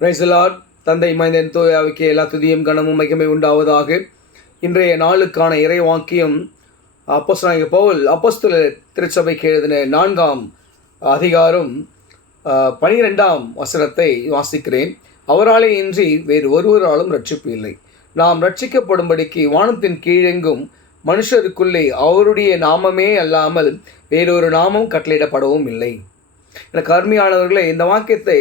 Praise the Lord. தந்தை மைந்தன் தூயாவிக்கு எல்லா துதியும் கனமும் மகிமை உண்டாவதாக. இன்றைய நாளுக்கான இறைவாக்கியம் அப்போஸ்தலனாகிய பவுல் அப்போஸ்தலர் திருச்சபைக்கு எழுதின 4ஆம் அதிகாரம் 12ஆம் வசனத்தை வாசிக்கிறேன். அவராலே இன்றி வேறு ஒருவராலும் ரட்சிப்பு இல்லை. நாம் ரட்சிக்கப்படும்படிக்கு வானத்தின் கீழெங்கும் மனுஷருக்குள்ளே அவருடைய நாமமே அல்லாமல் வேறொரு நாமம் கட்டளையிடப்படவும் இல்லை. எனக்கு அருமையானவர்களே, இந்த வாக்கியத்தை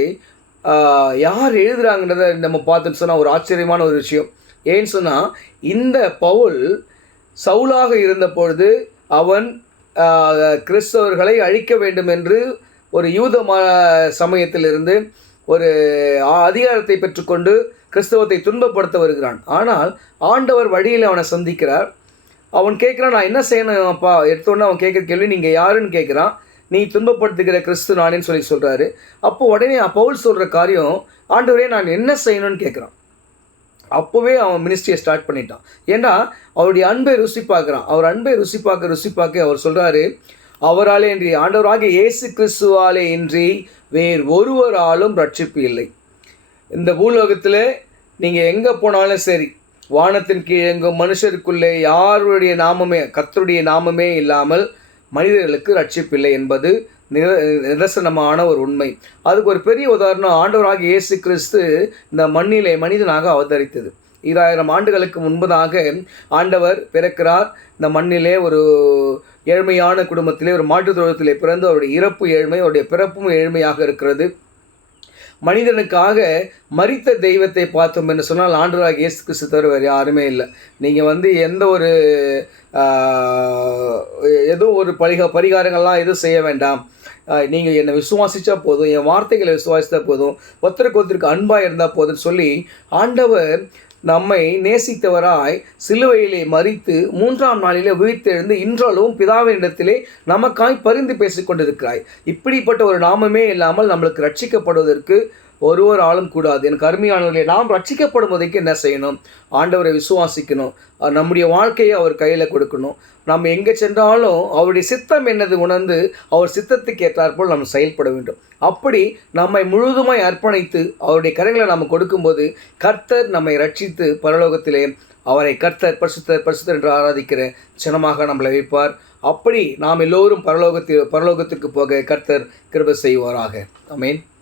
யார் எழுதுகிறாங்கன்றதை நம்ம பார்த்துன்னு சொன்னால் ஒரு ஆச்சரியமான ஒரு விஷயம். ஏன்னு சொன்னால், இந்த பவுல் சவுலாக இருந்த பொழுது அவன் கிறிஸ்தவர்களை அழிக்க வேண்டும் என்று ஒரு யூத சமயத்திலிருந்து ஒரு அதிகாரத்தை பெற்றுக்கொண்டு கிறிஸ்தவத்தை துன்பப்படுத்த வருகிறான். ஆனால் ஆண்டவர் வழியில் அவனை சந்திக்கிறார். அவன் கேட்குறான், நான் என்ன செய்யணும் அப்பா? எடுத்தோன்னே அவன் கேட்குற கேள்வி, நீங்கள் யாருன்னு கேட்குறான். நீ துன்பப்படுத்துகிற கிறிஸ்து நானேன்னு சொல்கிறாரு. அப்போ உடனே பவுல் சொல்கிற காரியம், ஆண்டவரே நான் என்ன செய்யணும்னு கேட்குறான். அப்போவே அவன் மினிஸ்ட்ரியை ஸ்டார்ட் பண்ணிட்டான். ஏன்னா அவருடைய அன்பை ருசி பார்க்குறான். அவர் அன்பை ருசி பார்க்க அவர் சொல்கிறாரு, அவராலே இன்றி, ஆண்டவராகிய இயேசு கிறிஸ்துவாலே இன்றி வேறு ஒருவராலும் ரட்சிப்பு இல்லை. இந்த பூலோகத்தில் நீங்கள் எங்கே போனாலும் சரி, வானத்தின் கீழ் எங்கும் மனுஷருக்குள்ளே யாருடைய நாமமே, கர்த்தருடைய நாமமே இல்லாமல் மனிதர்களுக்கு ரட்சிப்பில்லை என்பது நிதர்சனமான ஒரு உண்மை. அதுக்கு ஒரு பெரிய உதாரணம், ஆண்டவராகிய இயேசு கிறிஸ்து இந்த மண்ணிலே மனிதனாக அவதரித்தது. 2000 ஆண்டுகளுக்கு முன்பதாக ஆண்டவர் பிறக்கிறார். இந்த மண்ணிலே ஒரு ஏழ்மையான குடும்பத்திலே, ஒரு மாட்டுத் தொழுவத்திலே பிறந்து அவருடைய இறப்பு ஏழ்மை, அவருடைய பிறப்பும் ஏழ்மையாக இருக்கிறது. மனிதனுக்காக மரித்த தெய்வத்தை பார்த்தோம் என்று சொன்னால் ஆண்டவராகிய இயேசு கிறிஸ்து தவிர வேறு யாருமே இல்லை. நீங்கள் எந்த ஒரு எதுவும் ஒரு பரிகாரங்கள்லாம் எதுவும் செய்ய வேண்டாம். நீங்கள் என்னை விசுவாசித்தா போதும், என் வார்த்தைகளை விசுவாசித்தா போதும், ஒருத்தருக்கு அன்பாக இருந்தால் போதும்னு சொல்லி ஆண்டவர் நம்மை நேசித்தவராய் சிலுவையிலே மரித்து 3ஆம் நாளிலே உயிர்த்தெழுந்து இன்றளவும் பிதாவினிடத்திலே நமக்காய் பரிந்து பேசிக்கொண்டிருக்கிறாய். இப்படிப்பட்ட ஒரு நாமமே இல்லாமல் நம்மளுக்கு ரட்சிக்கப்படுவதற்கு ஒருவர் ஆளும் கூடாது. எனக்கு அருமையானவர்களே, நாம் ரட்சிக்கப்படுவதற்கு என்ன செய்யணும்? ஆண்டவரை விசுவாசிக்கணும். நம்முடைய வாழ்க்கையை அவர் கையில் கொடுக்கணும். நம்ம எங்கே சென்றாலும் அவருடைய சித்தம் என்னது உணர்ந்து அவர் சித்தத்துக்கு ஏற்றாற்போல் நம்ம செயல்பட வேண்டும். அப்படி நம்மை முழுதுமாய் அர்ப்பணித்து அவருடைய கரங்களை நாம் கொடுக்கும்போது கர்த்தர் நம்மை ரட்சித்து பரலோகத்திலே அவரை கர்த்தர் பரிசுத்தர் என்று ஆராதிக்கிற ஜனமாக நம்மளை வைப்பார். அப்படி நாம் எல்லோரும் பரலோகத்திற்கு போக கர்த்தர் கிருபை செய்வாராக. ஆமென்.